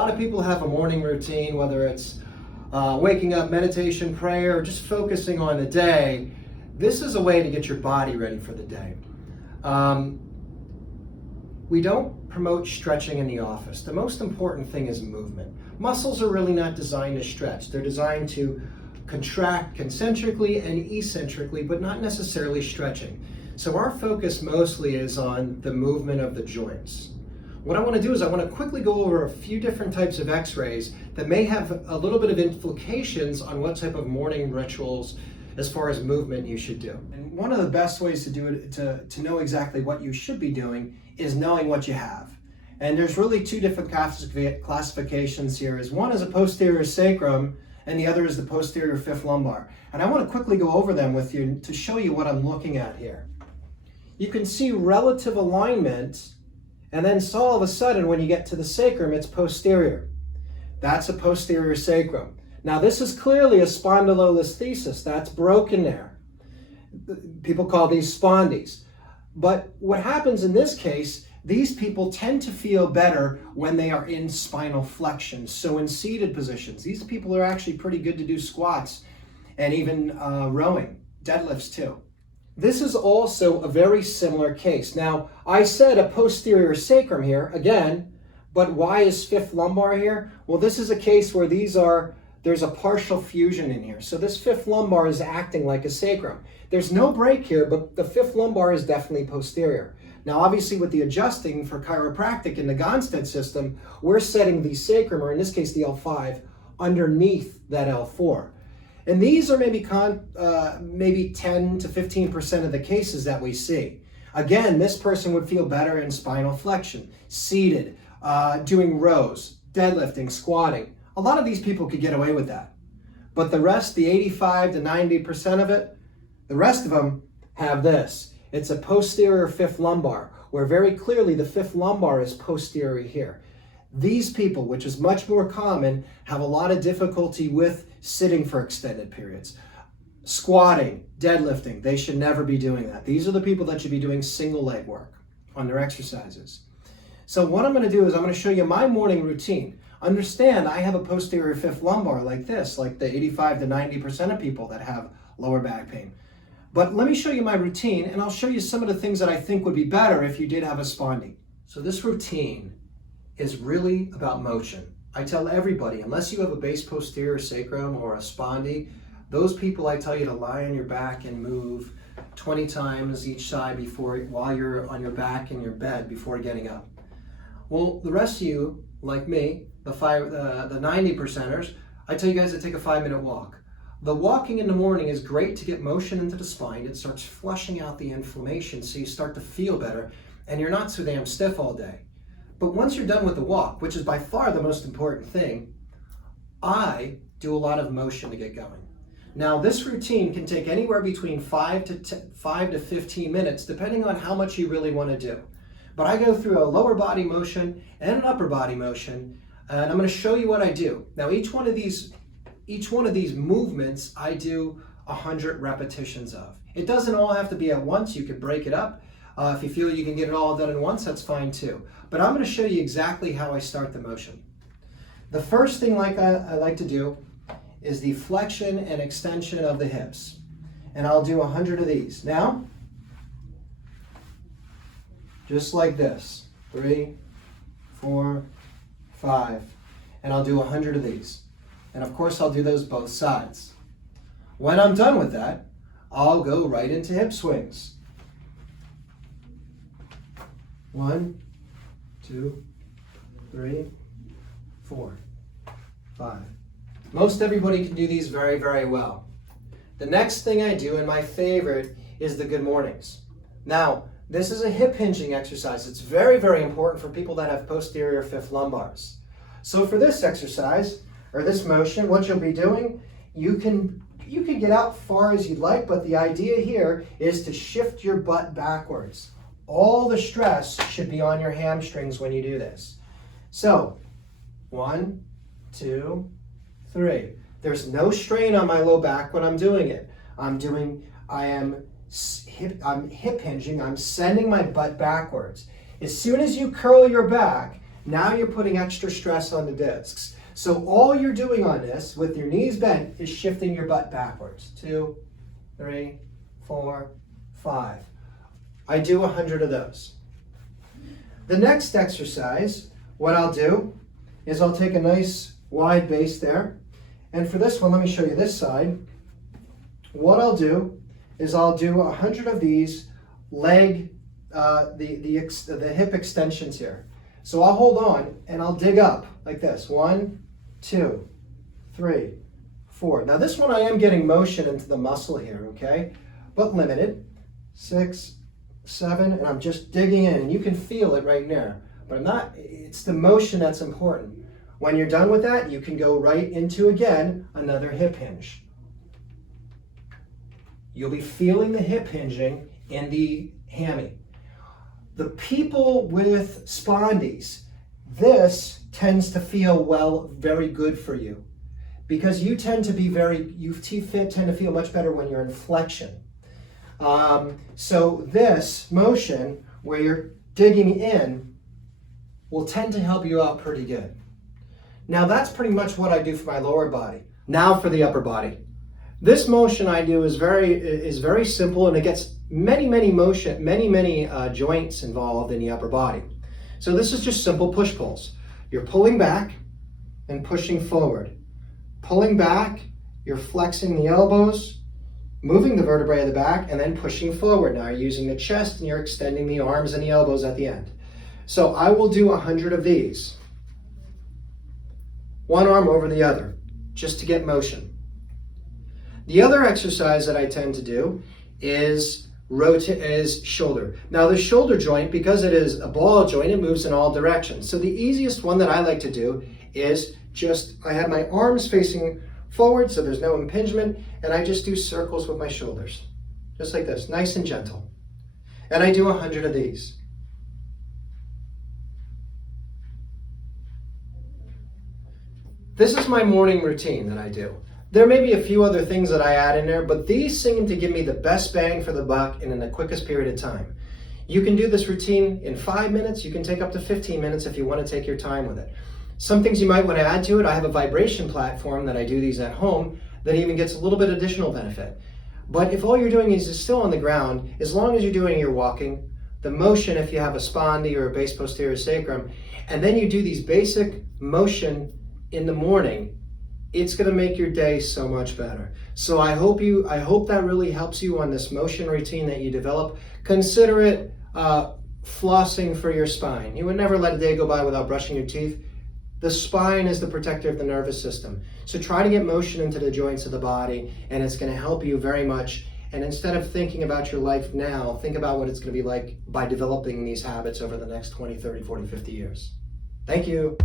lot of people have a morning routine, whether it's waking up, meditation, prayer, or just focusing on the day. This is a way to get your body ready for the day. We don't promote stretching in the office. The most important thing is movement. Muscles are really not designed to stretch. They're designed to contract concentrically and eccentrically, but not necessarily stretching. So our focus mostly is on the movement of the joints. What I want to do is I want to quickly go over a few different types of x-rays that may have a little bit of implications on what type of morning rituals as far as movement you should do. And one of the best ways to do it, to know exactly what you should be doing, is knowing what you have. And there's really two different classifications here. One is a posterior sacrum, and the other is the posterior fifth lumbar. And I want to quickly go over them with you to show you what I'm looking at here. You can see relative alignment, and then all of a sudden when you get to the sacrum, it's posterior. That's a posterior sacrum. Now this is clearly a spondylolisthesis. That's broken there. People call these spondies. But what happens in this case, these people tend to feel better when they are in spinal flexion, so in seated positions. These people are actually pretty good to do squats and even rowing, deadlifts too. This is also a very similar case. Now, I said a posterior sacrum here, again, but why is fifth lumbar here? Well, this is a case where there's a partial fusion in here. So this fifth lumbar is acting like a sacrum. There's no break here, but the fifth lumbar is definitely posterior. Now, obviously, with the adjusting for chiropractic in the Gonstead system, we're setting the sacrum, or in this case, the L5, underneath that L4. And these are maybe 10 to 15% of the cases that we see. Again, this person would feel better in spinal flexion, seated, doing rows, deadlifting, squatting. A lot of these people could get away with that. But the rest, the 85 to 90% of it, the rest of them have this. It's a posterior fifth lumbar, where very clearly the fifth lumbar is posterior here. These people, which is much more common, have a lot of difficulty with sitting for extended periods. Squatting, deadlifting, they should never be doing that. These are the people that should be doing single leg work on their exercises. So what I'm going to do is I'm going to show you my morning routine. Understand, I have a posterior fifth lumbar like this, like the 85 to 90% of people that have lower back pain. But let me show you my routine, and I'll show you some of the things that I think would be better if you did have a spondy. So this routine is really about motion. I tell everybody, unless you have a base posterior sacrum or a spondy, those people I tell you to lie on your back and move 20 times each side while you're on your back in your bed before getting up. Well, the rest of you, like me, the 90%ers, I tell you guys to take a 5-minute walk. The walking in the morning is great to get motion into the spine. It starts flushing out the inflammation so you start to feel better and you're not so damn stiff all day. But once you're done with the walk, which is by far the most important thing, I do a lot of motion to get going. Now this routine can take anywhere between 5 to 15 minutes depending on how much you really want to do. But I go through a lower body motion and an upper body motion, and I'm going to show you what I do. Now each one of these movements I do 100 repetitions of. It doesn't all have to be at once. You could break it up. If you feel you can get it all done at once, that's fine too. But I'm going to show you exactly how I start the motion. The first thing I like to do is the flexion and extension of the hips. And I'll do 100 of these. Now, just like this. 3, 4, 5. And I'll do 100 of these. And of course, I'll do those both sides. When I'm done with that, I'll go right into hip swings. 1, 2, 3, 4, 5. Most everybody can do these very, very well. The next thing I do, and my favorite, is the good mornings. Now, this is a hip hinging exercise. It's very, very important for people that have posterior fifth lumbars. So for this exercise, or this motion, what you'll be doing, you can get out far as you'd like, but the idea here is to shift your butt backwards. All the stress should be on your hamstrings when you do this. So, 1, 2, 3. There's no strain on my low back when I'm doing it. I'm hip hinging, I'm sending my butt backwards. As soon as you curl your back, Now you're putting extra stress on the discs. So all you're doing on this with your knees bent is shifting your butt backwards. 2, 3, 4, 5. I do 100 of those. The next exercise, what I'll do is I'll take a nice wide base there. And for this one, let me show you this side. What I'll do is I'll do 100 of these leg, the hip extensions here. So I'll hold on and I'll dig up like this. 1, 2, 3, 4. Now this one I am getting motion into the muscle here, okay? But limited. 6, 7, and I'm just digging in, and you can feel it right there. But I'm not, it's the motion that's important. When you're done with that, you can go right into, again, another hip hinge. You'll be feeling the hip hinging in the hammy. The people with spondies, this tends to feel very good for you, because you tend to be tend to feel much better when you're in flexion. So this motion where you're digging in will tend to help you out pretty good. Now that's pretty much what I do for my lower body. Now for the upper body. This motion I do is very simple, and it gets many joints involved in the upper body. So this is just simple push pulls. You're pulling back and pushing forward. Pulling back, you're flexing the elbows, moving the vertebrae of the back, and then pushing forward. Now you're using the chest and you're extending the arms and the elbows at the end. So I will do 100 of these. One arm over the other, just to get motion. The other exercise that I tend to do is shoulder. Now the shoulder joint, because it is a ball joint, it moves in all directions. So the easiest one that I like to do is I have my arms facing forward so there's no impingement, and I just do circles with my shoulders. Just like this, nice and gentle. And I do 100 of these. This is my morning routine that I do. There may be a few other things that I add in there, but these seem to give me the best bang for the buck and in the quickest period of time. You can do this routine in 5 minutes. You can take up to 15 minutes if you want to take your time with it. Some things you might want to add to it. I have a vibration platform that I do these at home that even gets a little bit additional benefit. But if all you're doing is still on the ground, as long as you're doing your walking, the motion if you have a spondy or a base posterior sacrum, and then you do these basic motion in the morning, it's going to make your day so much better. So I hope that really helps you on this motion routine that you develop. Consider it flossing for your spine. You would never let a day go by without brushing your teeth. The spine is the protector of the nervous system. So try to get motion into the joints of the body, and it's going to help you very much. And instead of thinking about your life now, think about what it's going to be like by developing these habits over the next 20, 30, 40, 50 years. Thank you.